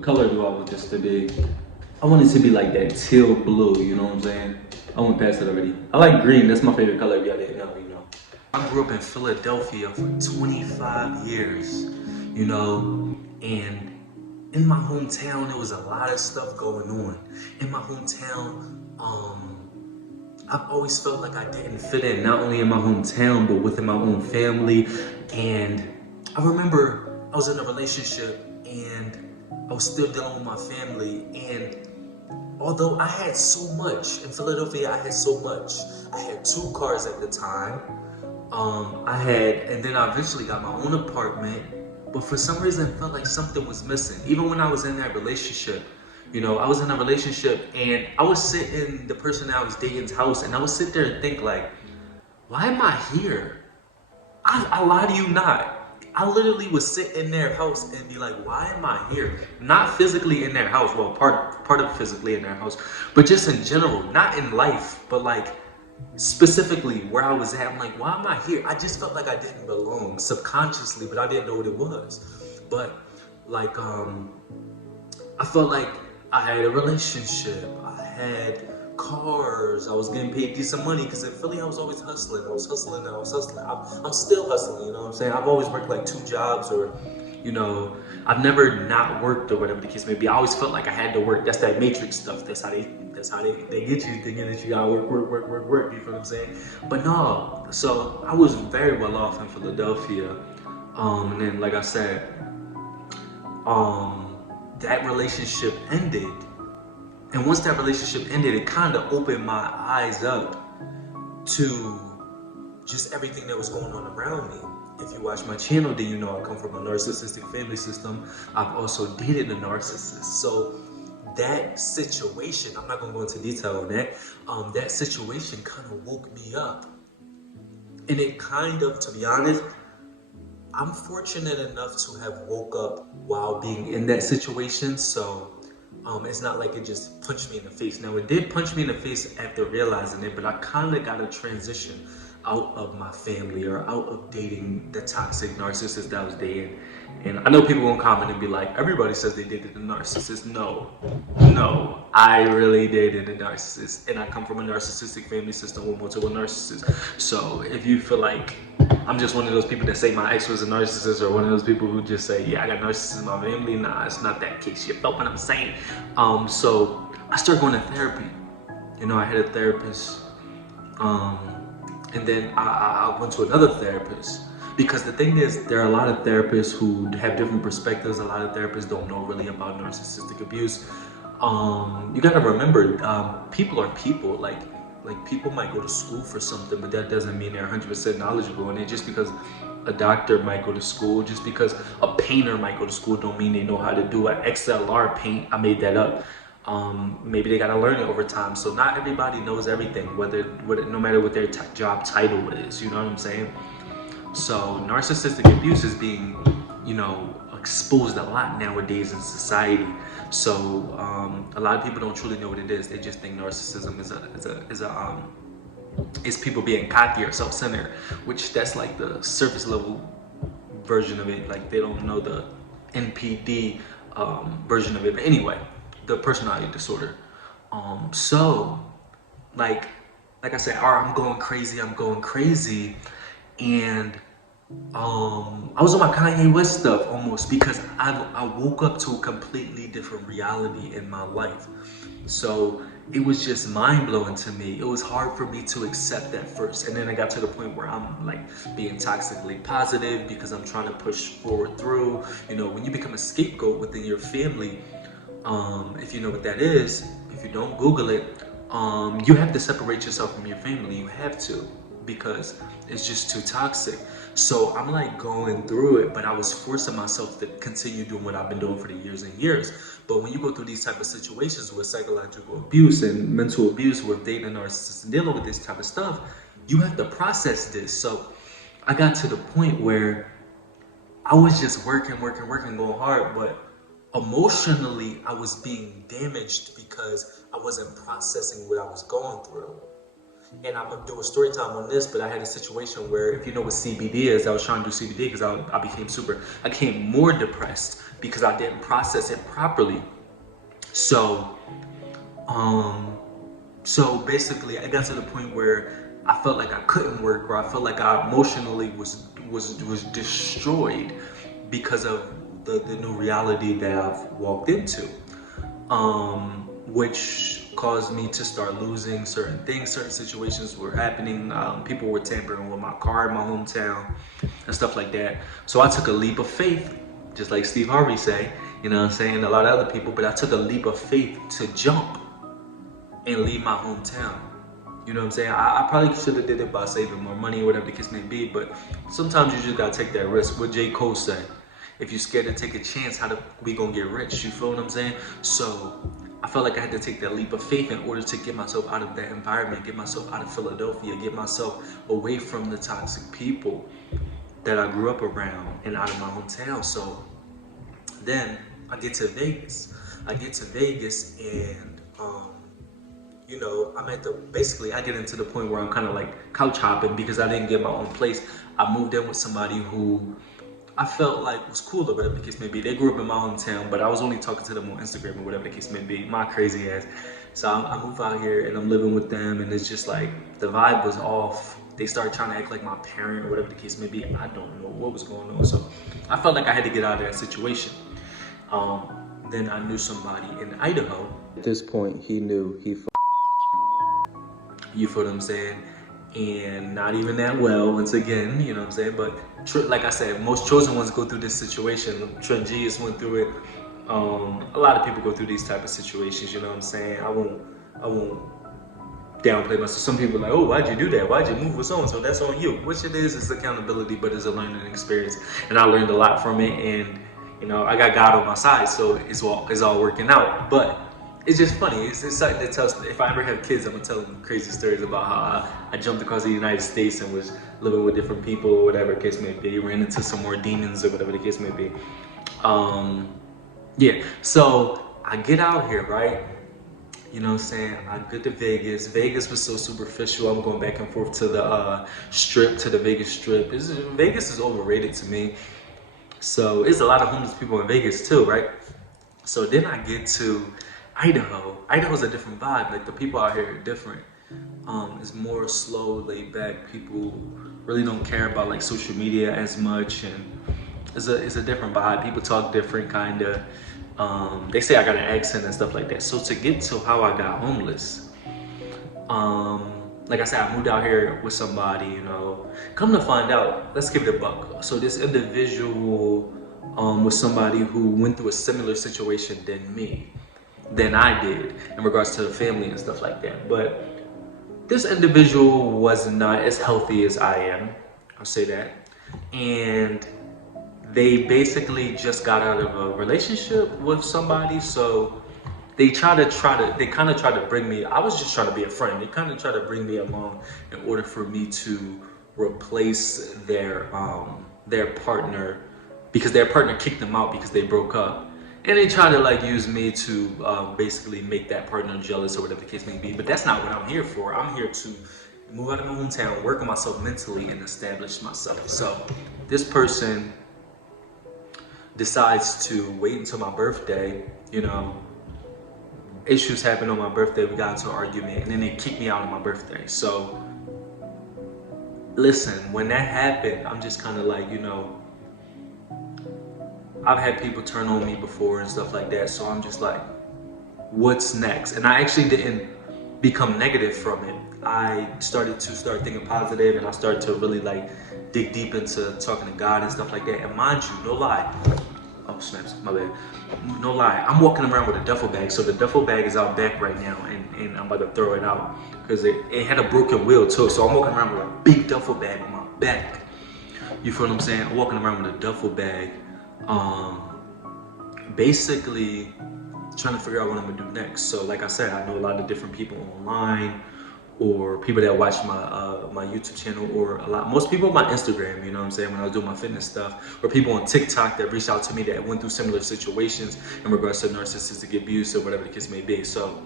What color do I want this to be? I want it to be like that teal blue, you know what I'm saying? I went past it already. I like green, that's my favorite color if y'all didn't know, you know. I grew up in Philadelphia for 25 years, you know, and in my hometown there was a lot of stuff going on. In my hometown, I've always felt like I didn't fit in, not only in my hometown, but within my own family. And I remember I was in a relationship and I was still dealing with my family. And although I had so much, in Philadelphia I had so much. I had 2 cars at the time. And then I eventually got my own apartment. But for some reason, I felt like something was missing. Even when I was in that relationship, you know, I was in a relationship and I would sit in the person that I was dating's house and I would sit there and think like, why am I here? I lie to you not. I literally would sit in their house and be like, why am I here? Not physically in their house, well, part of physically in their house, but just in general, not in life, but like specifically where I was at. I'm like, why am I here? I just felt like I didn't belong subconsciously, but I didn't know what it was. But like, I felt like I had a relationship, I had cars, I was getting paid decent money because in Philly I was always hustling. I was hustling and I was hustling. I'm still hustling, you know what I'm saying? I've always worked like 2 jobs or, you know, I've never not worked or whatever the case may be. I always felt like I had to work. That's that matrix stuff. That's how they get you thinking that you gotta work, you feel what I'm saying? But no, so I was very well off in Philadelphia. And then like I said, that relationship ended. And once that relationship ended, it kind of opened my eyes up to just everything that was going on around me. If you watch my channel, then you know I come from a narcissistic family system. I've also dated a narcissist. So that situation, I'm not gonna go into detail on that. That situation kind of woke me up. And it kind of, to be honest, I'm fortunate enough to have woke up while being in that situation. So it's not like it just punched me in the face. Now it did punch me in the face after realizing it, but I kind of got a transition out of my family or out of dating the toxic narcissist that I was dating. And I know people won't comment and be like, everybody says they dated a narcissist. No, I really dated a narcissist, and I come from a narcissistic family system with multiple narcissists. So if you feel like I'm just one of those people that say my ex was a narcissist, or one of those people who just say, yeah, I got narcissists in my family, nah, it's not that case. You felt what I'm saying? So I started going to therapy. You know, I had a therapist, and then I went to another therapist. Because the thing is, there are a lot of therapists who have different perspectives. A lot of therapists don't know really about narcissistic abuse. You gotta remember, people are people. Like people might go to school for something, but that doesn't mean they're 100% knowledgeable in it. Just because a doctor might go to school, just because a painter might go to school, don't mean they know how to do an XLR paint. I made that up. Maybe they gotta learn it over time. So not everybody knows everything, no matter what their job title is. You know what I'm saying? So narcissistic abuse is being, you know, exposed a lot nowadays in society. So a lot of people don't truly know what it is. They just think narcissism is people being cocky or self-centered, which that's like the surface level version of it. Like they don't know the NPD version of it. But anyway, the personality disorder. So like I said, I'm going crazy. And I was on my Kanye West stuff almost, because I woke up to a completely different reality in my life. So it was just mind-blowing to me. It was hard for me to accept that first. And then I got to the point where I'm like being toxically positive because I'm trying to push forward through. You know, when you become a scapegoat within your family, if you know what that is, if you don't Google it, you have to separate yourself from your family. You have to, because it's just too toxic. So I'm like going through it, but I was forcing myself to continue doing what I've been doing for the years and years. But when you go through these type of situations with psychological abuse and mental abuse, with dating a narcissist and dealing with this type of stuff, you have to process this. So I got to the point where I was just working, going hard, but emotionally I was being damaged because I wasn't processing what I was going through. And I'm gonna do a story time on this, but I had a situation where, if you know what CBD is, I was trying to do CBD because I became more depressed because I didn't process it properly. So, so basically I got to the point where I felt like I couldn't work, or I felt like I emotionally was destroyed because of the new reality that I've walked into. Which caused me to start losing certain things. Certain situations were happening. People were tampering with my car in my hometown and stuff like that. So I took a leap of faith, just like Steve Harvey say, you know what I'm saying, a lot of other people, but I took a leap of faith to jump and leave my hometown. You know what I'm saying? I probably should have did it by saving more money or whatever the case may be, but sometimes you just gotta take that risk. What J. Cole said, if you're scared to take a chance, how we gonna get rich? You feel what I'm saying? So I felt like I had to take that leap of faith in order to get myself out of that environment, get myself out of Philadelphia, get myself away from the toxic people that I grew up around and out of my hometown. So then I get to Vegas. And you know, basically I get into the point where I'm kind of like couch hopping because I didn't get my own place. I moved in with somebody who I felt like was cool or whatever the case may be. They grew up in my hometown, but I was only talking to them on Instagram or whatever the case may be. My crazy ass. So I move out here and I'm living with them, and it's just like the vibe was off. They started trying to act like my parent or whatever the case may be. I don't know what was going on. So I felt like I had to get out of that situation. Then I knew somebody in Idaho. At this point, he knew you feel what I'm saying? And not even that well, once again, you know what I'm saying? But like I said, most chosen ones go through this situation. Trent G's went through it. A lot of people go through these type of situations, you know what I'm saying? I won't downplay myself. Some people are like, oh, why'd you do that? Why'd you move with so-and-so? That's on you. Which it is, it's accountability, but it's a learning experience. And I learned a lot from it, and you know, I got God on my side, so it's all working out. But it's just funny. It's something that tells, if I ever have kids, I'm gonna tell them crazy stories about how I jumped across the United States and was living with different people or whatever the case may be, ran into some more demons or whatever the case may be. Yeah, so I get out here, right? You know what I'm saying? I get to Vegas. Vegas was so superficial. I'm going back and forth to the strip, to the Vegas strip. Vegas is overrated to me. So it's a lot of homeless people in Vegas too, right? So then I get to Idaho. Idaho's a different vibe. Like the people out here are different. It's more slow, laid back. People really don't care about like social media as much, and it's a different vibe. People talk different, kinda. They say I got an accent and stuff like that. So to get to how I got homeless, like I said, I moved out here with somebody, you know. Come to find out, let's give it a buck. So this individual was somebody who went through a similar situation than I did in regards to the family and stuff like that. But this individual was not as healthy as I am, I'll say that. And they basically just got out of a relationship with somebody, so they kind of tried to bring me. I was just trying to be a friend. They kind of tried to bring me along in order for me to replace their partner, because their partner kicked them out because they broke up. And they tried to like use me to basically make that partner jealous or whatever the case may be. But that's not what I'm here for. I'm here to move out of my hometown, work on myself mentally, and establish myself. So this person decides to wait until my birthday. You know, issues happened on my birthday. We got into an argument, and then they kicked me out on my birthday. So listen, when that happened, I'm just kind of like, you know, I've had people turn on me before and stuff like that, so I'm just like, what's next? And I actually didn't become negative from it. I started thinking positive, and I started to really like dig deep into talking to God and stuff like that. And mind you, no lie, oh snaps, my bad. No lie, I'm walking around with a duffel bag. So the duffel bag is out back right now, and I'm about to throw it out because it had a broken wheel too. So I'm walking around with a big duffel bag on my back. You feel what I'm saying? I'm walking around with a duffel bag. Basically trying to figure out what I'm gonna do next. So like I said, I know a lot of different people online, or people that watch my YouTube channel, or most people on my Instagram, you know what I'm saying, when I was doing my fitness stuff, or people on TikTok that reached out to me that went through similar situations in regards to narcissistic abuse or whatever the case may be. So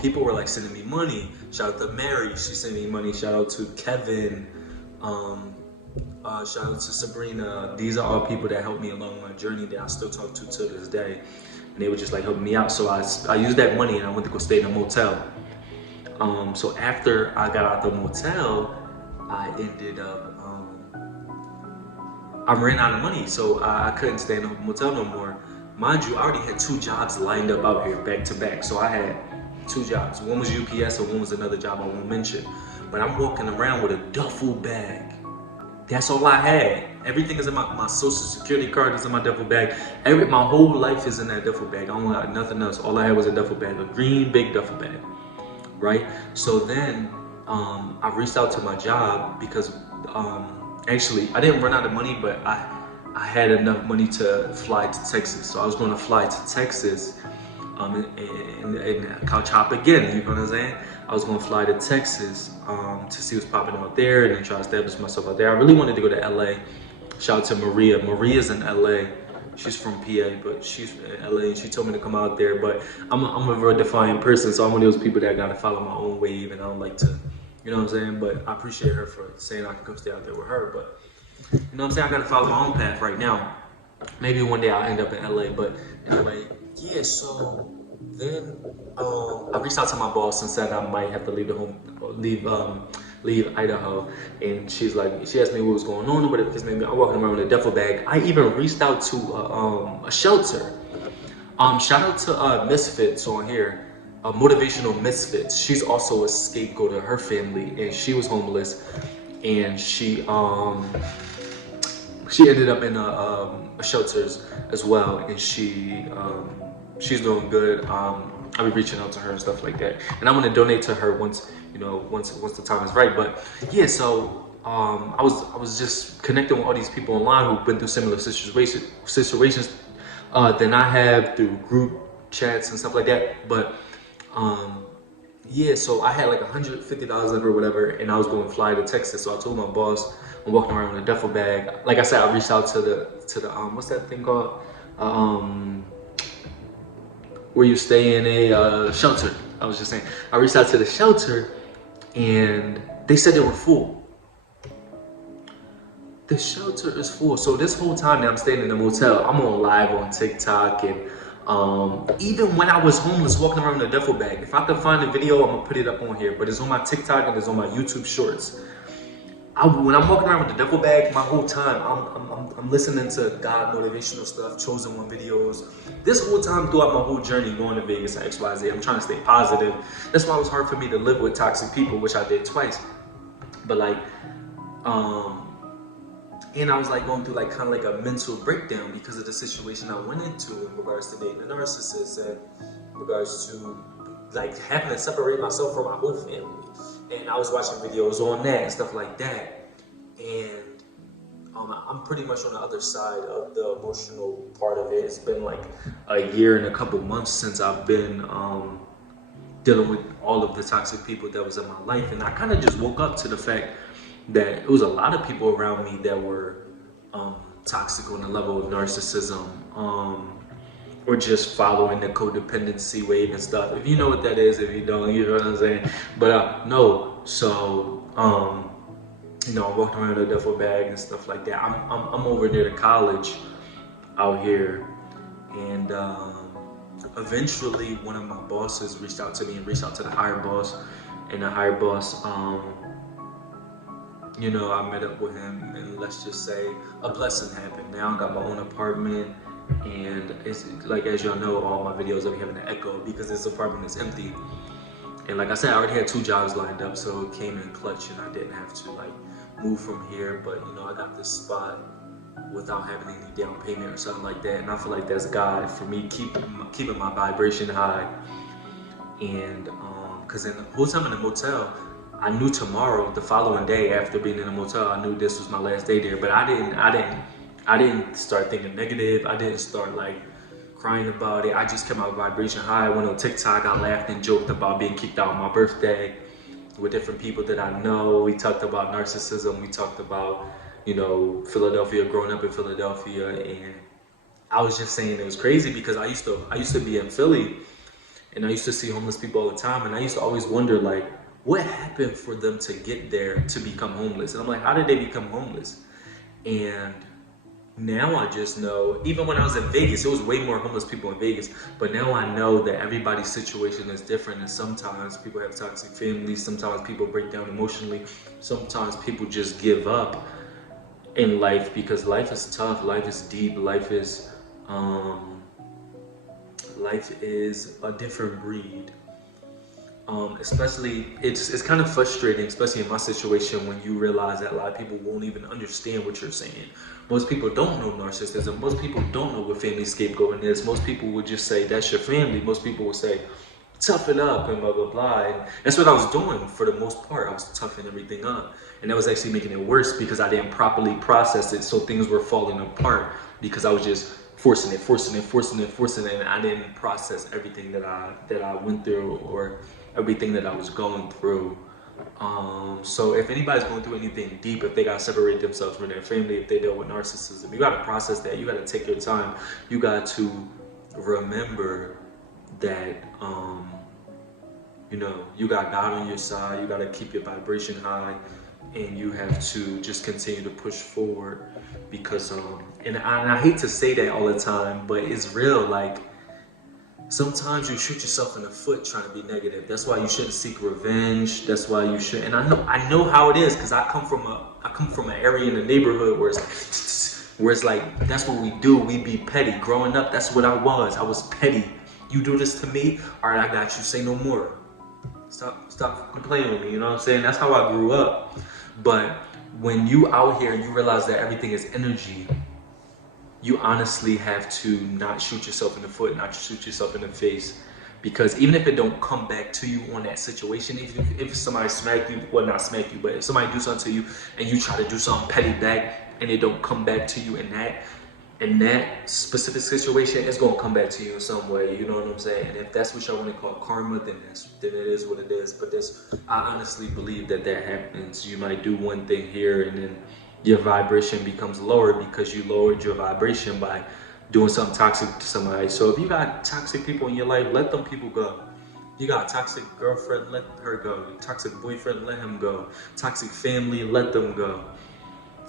people were like sending me money. Shout out to Mary, she sent me money. Shout out to Kevin. Shout out to Sabrina. These are all people that helped me along my journey that I still talk to this day. And they were just like helping me out. So I used that money and I went to go stay in a motel. So after I got out the motel, I ended up, I ran out of money. So I couldn't stay in the motel no more. Mind you, I already had 2 jobs lined up out here back to back. So I had 2 jobs. One was UPS and one was another job I won't mention. But I'm walking around with a duffel bag. That's all I had. Everything is in my social security card is in my duffel bag. My whole life is in that duffel bag. I don't got nothing else. All I had was a duffel bag, a green big duffel bag, right? So then I reached out to my job because actually I didn't run out of money, but I had enough money to fly to Texas. So I was going to fly to Texas and couch hop again, you know what I'm saying? I was gonna fly to Texas to see what's popping out there and then try to establish myself out there. I really wanted to go to LA. Shout out to Maria. Maria's in LA. She's from PA, but she's in LA and she told me to come out there. But I'm a real defiant person, so I'm one of those people that gotta follow my own wave and I don't like to, you know what I'm saying? But I appreciate her for saying I can come stay out there with her. But you know what I'm saying? I gotta follow my own path right now. Maybe one day I'll end up in LA, but anyway, yeah, so then I reached out to my boss and said I might have to leave Idaho, and she asked me what was going on or whatever, because maybe I'm walking around with a duffel bag. I even reached out to a shelter. Shout out to Misfits on here, Motivational Misfits. She's also a scapegoat of her family, and she was homeless, and she ended up in a shelters as well, and she's doing good. I'll be reaching out to her and stuff like that, and I'm gonna donate to her once the time is right. But yeah, so I was just connecting with all these people online who've been through similar situations than I have, through group chats and stuff like that. But yeah, so I had like $150 left or whatever, and I was going to fly to Texas. So I told my boss I'm walking around with a duffel bag. Like I said, I reached out to the what's that thing called? Where you stay in a shelter. I was just saying, I reached out to the shelter and they said they were full. The shelter is full. So this whole time that I'm staying in the motel, I'm on live on TikTok, and even when I was homeless walking around with a duffel bag, if I can find a video, I'm gonna put it up on here, but it's on my TikTok and it's on my YouTube shorts. When I'm walking around with the duffel bag, my whole time, I'm listening to God motivational stuff, Chosen One videos. This whole time throughout my whole journey going to Vegas and XYZ, I'm trying to stay positive. That's why it was hard for me to live with toxic people, which I did twice. But like, and I was like going through like kind of like a mental breakdown because of the situation I went into in regards to dating a narcissist, and in regards to like having to separate myself from my whole family. And I was watching videos on that and stuff like that. And I'm pretty much on the other side of the emotional part of it. It's been like a year and a couple months since I've been dealing with all of the toxic people that was in my life. And I kind of just woke up to the fact that it was a lot of people around me that were toxic on the level of narcissism, or just following the codependency wave and stuff. If you know what that is, if you don't, you know what I'm saying? But no, so you know, I'm walking around with a duffel bag and stuff like that. I'm over near the college out here, and eventually one of my bosses reached out to me and reached out to the higher boss, and the higher boss, you know, I met up with him, and let's just say a blessing happened. Now I got my own apartment, and it's like, as y'all know, all my videos will be having an echo because this apartment is empty. And like I said, I already had 2 jobs lined up, so it came in clutch, and I didn't have to like move from here. But you know, I got this spot without having any down payment or something like that, and I feel like that's God for me keeping my vibration high. And because in the whole time in the motel, I knew tomorrow, the following day after being in the motel, I knew this was my last day there. But I didn't start thinking negative. I didn't start like crying about it. I just kept my vibration high. I went on TikTok. I laughed and joked about being kicked out on my birthday with different people that I know. We talked about narcissism. We talked about, you know, Philadelphia, growing up in Philadelphia. And I was just saying it was crazy because I used to be in Philly, And I used to see homeless people all the time, and I used to always wonder, like, what happened for them to get there to become homeless? And I'm like, how did they become homeless? And now I just know, even when I was in Vegas, it was way more homeless people in Vegas, but now I know that everybody's situation is different, and sometimes people have toxic families, sometimes people break down emotionally, sometimes people just give up in life because life is tough, life is deep, life is a different breed. Especially, it's kind of frustrating, especially in my situation, when you realize that a lot of people won't even understand what you're saying. Most people don't know narcissism. Most people don't know what family scapegoating is. Most people would just say, that's your family. Most people would say, tough it up and blah, blah, blah. And that's what I was doing for the most part. I was toughing everything up. And that was actually making it worse because I didn't properly process it. So things were falling apart because I was just forcing it, and I didn't process everything that I went through or everything that I was going through. So if anybody's going through anything deep, if they gotta separate themselves from their family, if they deal with narcissism, you gotta process that. You gotta take your time. You got to remember that you got God on your side. You gotta keep your vibration high, and you have to just continue to push forward because and I hate to say that all the time, but it's real. Like, sometimes you shoot yourself in the foot trying to be negative. That's why you shouldn't seek revenge. That's why you should. And I know how it is because I come from an area in the neighborhood where it's like that's what we do. We be petty. Growing up, that's what I was. I was petty. You do this to me, all right, I got you. Say no more. Stop complaining with me. You know what I'm saying? That's how I grew up. But when you out here and you realize that everything is energy, you honestly have to not shoot yourself in the foot, not shoot yourself in the face. Because even if it don't come back to you on that situation, if somebody smack you, well, not smack you, but if somebody do something to you and you try to do something petty back and it don't come back to you in that specific situation, it's gonna come back to you in some way. You know what I'm saying? And if that's what y'all want to call karma, then it is what it is. But I honestly believe that happens. You might do one thing here, and then your vibration becomes lower because you lowered your vibration by doing something toxic to somebody. So if you got toxic people in your life, let them people go. You got a toxic girlfriend, let her go. Toxic boyfriend, let him go. Toxic family, let them go.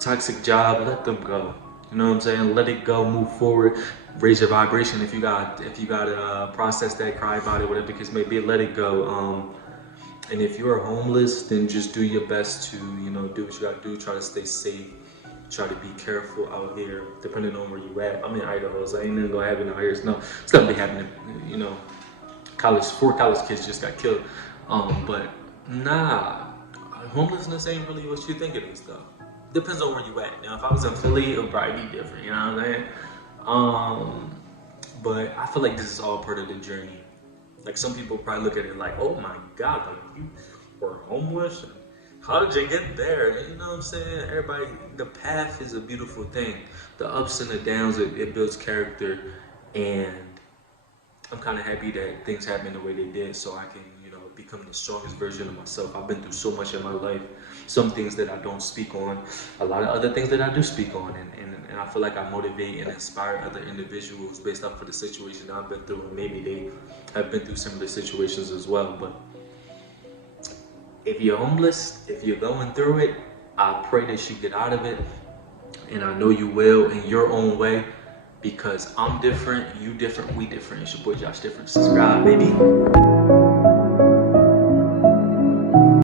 Toxic job, let them go. You know what I'm saying? Let it go, move forward, raise your vibration. If you got to process that, cry about it, whatever the case may be, let it go. And if you're homeless, then just do your best to, do what you got to do. Try to stay safe. Try to be careful out here, depending on where you at. I'm in Idaho, so ain't nothing gonna happen out here. No, it's gonna be happening. Four college kids just got killed. But nah, homelessness ain't really what you think it is, though. Depends on where you at. Now, if I was in Philly, it would probably be different. You know what I'm saying? But I feel like this is all part of the journey. Like, some people probably look at it like, oh my God, like you were homeless? How did you get there? And you know what I'm saying? Everybody, the path is a beautiful thing. The ups and the downs, it builds character. And I'm kind of happy that things happen the way they did so I can, become the strongest version of myself. I've been through so much in my life. Some things that I don't speak on, a lot of other things that I do speak on. And I feel like I motivate and inspire other individuals based off of the situation I've been through. And maybe they have been through similar situations as well. But if you're homeless, if you're going through it, I pray that you get out of it. And I know you will in your own way. Because I'm different, you different, we different. It's your boy Josh Different. Subscribe, baby.